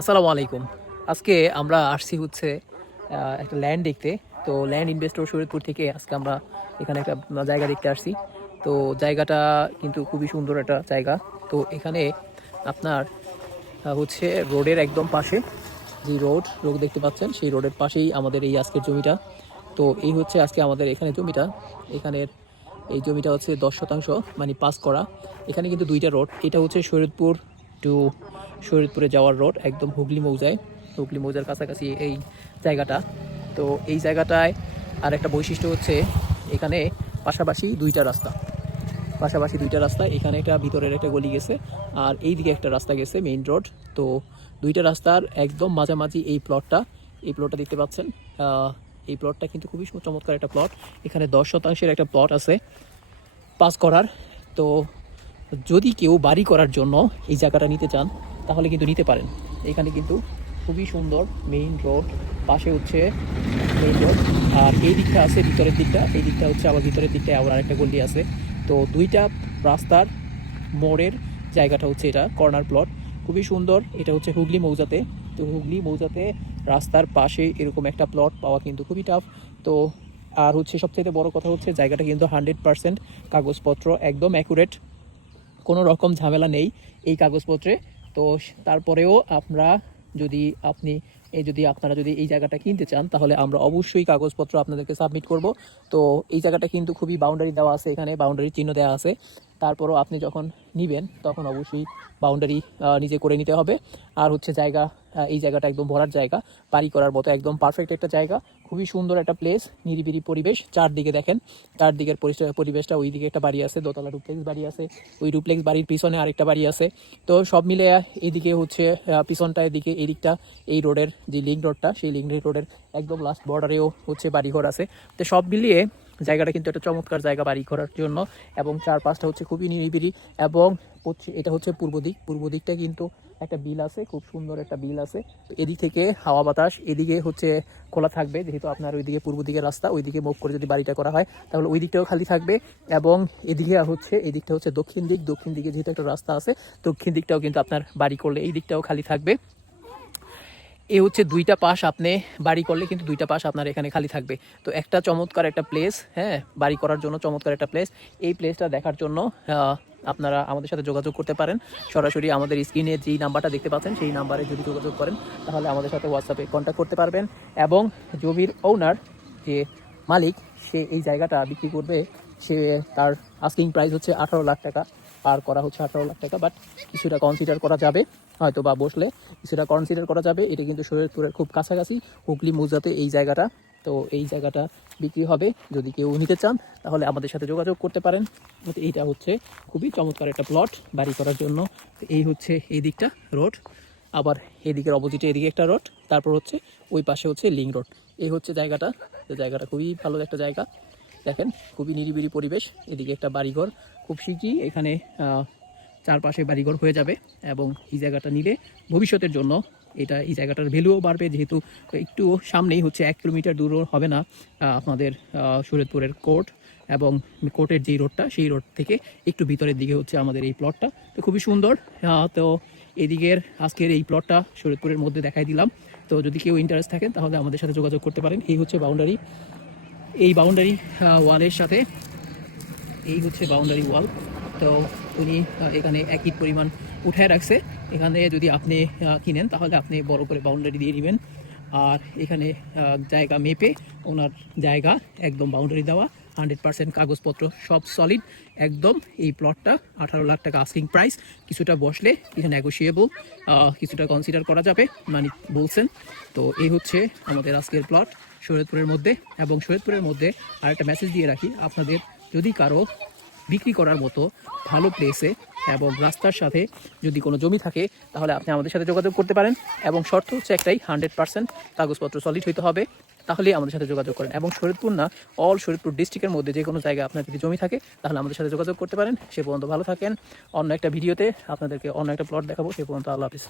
আসসালামু আলাইকুম। আজকে আমরা আসছি হচ্ছে একটা ল্যান্ড দেখতে। তো ল্যান্ড ইনভেস্টর শরীয়তপুর থেকে আজকে আমরা এখানে একটা জায়গা দেখতে আসছি। তো জায়গাটা কিন্তু খুবই সুন্দর একটা জায়গা। তো এখানে আপনার হচ্ছে রোডের একদম পাশে যে রোড দেখতে পাচ্ছেন, সেই রোডের পাশেই আমাদের এই আজকের জমিটা। তো এই হচ্ছে আজকে আমাদের এখানে জমিটা। এখানের এই জমিটা হচ্ছে 10 শতাংশ, মানে পাস করা। এখানে কিন্তু দুইটা রোড। এটা হচ্ছে শরীয়তপুর টু শরীয়তপুরে যাওয়ার রোড, একদম হুগলি মৌজার কাছাকাছি এই জায়গাটা। তো এই জায়গাটায় আর একটা বৈশিষ্ট্য হচ্ছে এখানে পাশাপাশি দুইটা রাস্তা। এখানে একটা ভিতরের একটা গলি গেছে, আর এই দিকে একটা রাস্তা গেছে, মেইন রোড। তো দুইটা রাস্তার একদম মাঝামাঝি এই প্লটটা দেখতে পাচ্ছেন। এই প্লটটা কিন্তু খুবই চমৎকার একটা প্লট। এখানে 10 শতাংশের একটা প্লট আছে পাস করার। তো যদি কেউ বাড়ি করার জন্য এই জায়গাটা নিতে চান তাহলে কিন্তু নিতে পারেন। এখানে কিন্তু খুবই সুন্দর মেইন রোড, পাশে হচ্ছে মেইন রোড, আর এই দিকটা আছে ভিতরের দিকটা, এই দিকটা হচ্ছে আবার ভিতরের দিকটায় আবার আরেকটা গলি আছে। তো দুইটা রাস্তার মোড়ের জায়গাটা হচ্ছে এটা কর্নার প্লট, খুবই সুন্দর। এটা হচ্ছে হুগলি মৌজাতে। তো হুগলি মৌজাতে রাস্তার পাশে এরকম একটা প্লট পাওয়া কিন্তু খুবই টাফ। তো আর হচ্ছে সবচেয়ে বড় কথা হচ্ছে জায়গাটা কিন্তু 100% কাগজপত্র একদম অ্যাকুরেট, কোনো রকম ঝামেলা নেই এই কাগজপত্রে। তো তারপরেও যদি আপনি আপনারা যদি এই জায়গাটা কিনতে চান তাহলে আমরা অবশ্যই কাগজপত্র আপনাদেরকে সাবমিট করব। তো এই জায়গাটা কিন্তু খুবই বাউন্ডারি দেওয়া আছে, এখানে বাউন্ডারি চিহ্ন দেওয়া আছে। তারপরও আপনি যখন নেবেন তখন অবশ্যই বাউন্ডারি নিজে করে নিতে হবে। আর হচ্ছে এই জায়গাটা একদম ভরার জায়গা, বাড়ি করার মতো একদম পারফেক্ট একটা জায়গা। খুবই সুন্দর একটা প্লেস, নিরিবিলি পরিবেশ। চারদিকে দেখেন, চারদিকের পরিবেশটা, ওইদিকে একটা বাড়ি আছে, দোতলা ডুপ্লেক্স বাড়ি আছে, ওই ডুপ্লেক্স বাড়ির পিছনে আরেকটা বাড়ি আছে। তো সব মিলে এইদিকে হচ্ছে পিছনটা, এদিকে এদিকটা এই রোডের যে লিঙ্ক রোডটা, সেই লিঙ্ক রোডের একদম লাস্ট বর্ডারেও হচ্ছে বাড়িঘর আছে। তো সব মিলিয়ে জায়গাটা কিন্তু একটা চমৎকার জায়গা বাড়ি করার জন্য, এবং চারপাশটা হচ্ছে খুবই নিরিবিলি। এবং এটা হচ্ছে পূর্ব দিকটা কিন্তু একটা বিল আছে, খুব সুন্দর একটা বিল আছে। তো এদিক থেকে হাওয়া বাতাস এদিকে হচ্ছে খোলা থাকবে, যেহেতু আপনার ওইদিকে পূর্ব দিকের রাস্তা, ওইদিকে মুখ করে যদি বাড়িটা করা হয় তাহলে ওই দিকটাও খালি থাকবে। এবং এদিকটা হচ্ছে দক্ষিণ দিকে যেহেতু একটা রাস্তা আছে, দক্ষিণ দিকটাও কিন্তু আপনার বাড়ি করলে এই দিকটাও খালি থাকবে। এই হচ্ছে দুইটা পাশ আপনি বাড়ি করলে কিন্তু দুইটা পাশ আপনার এখানে খালি থাকবে। তো একটা চমৎকার একটা প্লেস, হ্যাঁ, বাড়ি করার জন্য চমৎকার একটা প্লেস। এই প্লেসটা দেখার জন্য আপনারা আমাদের সাথে যোগাযোগ করতে পারেন। সরাসরি আমাদের স্ক্রিনে যেই নাম্বারটা দেখতে পাচ্ছেন সেই নাম্বারে যদি যোগাযোগ করেন তাহলে আমাদের সাথে হোয়াটসঅ্যাপে কন্ট্যাক্ট করতে পারবেন। এবং জমির ওনার যে মালিক, সে এই জায়গাটা বিক্রি করবে। তার আস্কিং প্রাইস হচ্ছে 18 লাখ টাকা, আর করা হচ্ছে 18 লাখ টাকা। বাট কিছুটা কনসিডার করা যাবে, হয়তো বা বসলে কিছুটা কনসিডার করা যাবে। এটা কিন্তু শরীয়তপুরের খুব কাছাকাছি, হুগলি মৌজাতে এই জায়গাটা। তো এই জায়গাটা বিক্রি হবে, যদি কেউ নিতে চান তাহলে আমাদের সাথে যোগাযোগ করতে পারেন। এইটা হচ্ছে খুবই চমৎকার একটা প্লট বাড়ি করার জন্য। তো এই হচ্ছে এই দিকটা রোড, আবার এদিকের অপোজিটে এদিকে একটা রোড, তারপর হচ্ছে ওই পাশে হচ্ছে লিঙ্ক রোড। এই হচ্ছে জায়গাটা। তো জায়গাটা খুবই ভালো একটা জায়গা, দেখেন খুবই নিরিবিলি পরিবেশ। এদিকে একটা বাড়িঘর, খুব শীঘ্রই এখানে চারপাশে বাড়িঘর হয়ে যাবে। এবং এই জায়গাটা নিলে ভবিষ্যতের জন্য এই জায়গাটার ভ্যালুও বাড়বে, যেহেতু একটু সামনেই হচ্ছে 1 কিলোমিটার দূরও হবে না আপনাদের শরীয়তপুরের কোর্ট। এবং কোর্টের যেই রোডটা, সেই রোড থেকে একটু ভিতরের দিকে হচ্ছে আমাদের এই প্লটটা। তো খুবই সুন্দর। তো এদিকের আজকের এই প্লটটা শরীয়তপুরের মধ্যে দেখাই দিলাম। তো যদি কেউ ইন্টারেস্ট থাকেন তাহলে আমাদের সাথে যোগাযোগ করতে পারেন। এই হচ্ছে বাউন্ডারি, এই বাউন্ডারি ওয়ালের সাথে এই হচ্ছে বাউন্ডারি ওয়াল। তো উনি এখানে একই পরিমাণ উঠায় রাখছে। এখানে যদি আপনি কিনেন তাহলে আপনি বড় করে বাউন্ডারি দিয়ে দিবেন। আর এখানে জায়গা মেপে ওনার জায়গা একদম বাউন্ডারি দেওয়া, 100% কাগজপত্র সব সলিড একদম। এই প্লটটা 18 লাখ টাকা আস্কিং প্রাইস। কিছুটা বসলে কিছু নেগোশিয়েবল, কিছুটা কনসিডার করা যাবে, মানে বলছেন। তো এই হচ্ছে আমাদের আজকের প্লট শরীয়তপুরের মধ্যে। এবং শরীয়তপুরের মধ্যে আরেকটা মেসেজ দিয়ে রাখি, আপনাদের যদি কারো বিক্রি করার মতো ভালো প্লেসে এবং রাস্তার সাথে যদি কোনো জমি থাকে তাহলে আপনি আমাদের সাথে যোগাযোগ করতে পারেন। এবং শর্ত হচ্ছে একটাই, 100% কাগজপত্র সলিড হইতে হবে, তাহলেই আমাদের সাথে যোগাযোগ করেন। এবং শরীয়তপুর না, অল শরীয়তপুর ডিস্ট্রিক্টের মধ্যে যে কোনো জায়গায় আপনার যদি জমি থাকে তাহলে আমাদের সাথে যোগাযোগ করতে পারেন। সে পর্যন্ত ভালো থাকেন। অন্য একটা ভিডিওতে আপনাদেরকে অন্য একটা প্লট দেখাবো। সে পর্যন্ত আল্লাহ হাফিজ।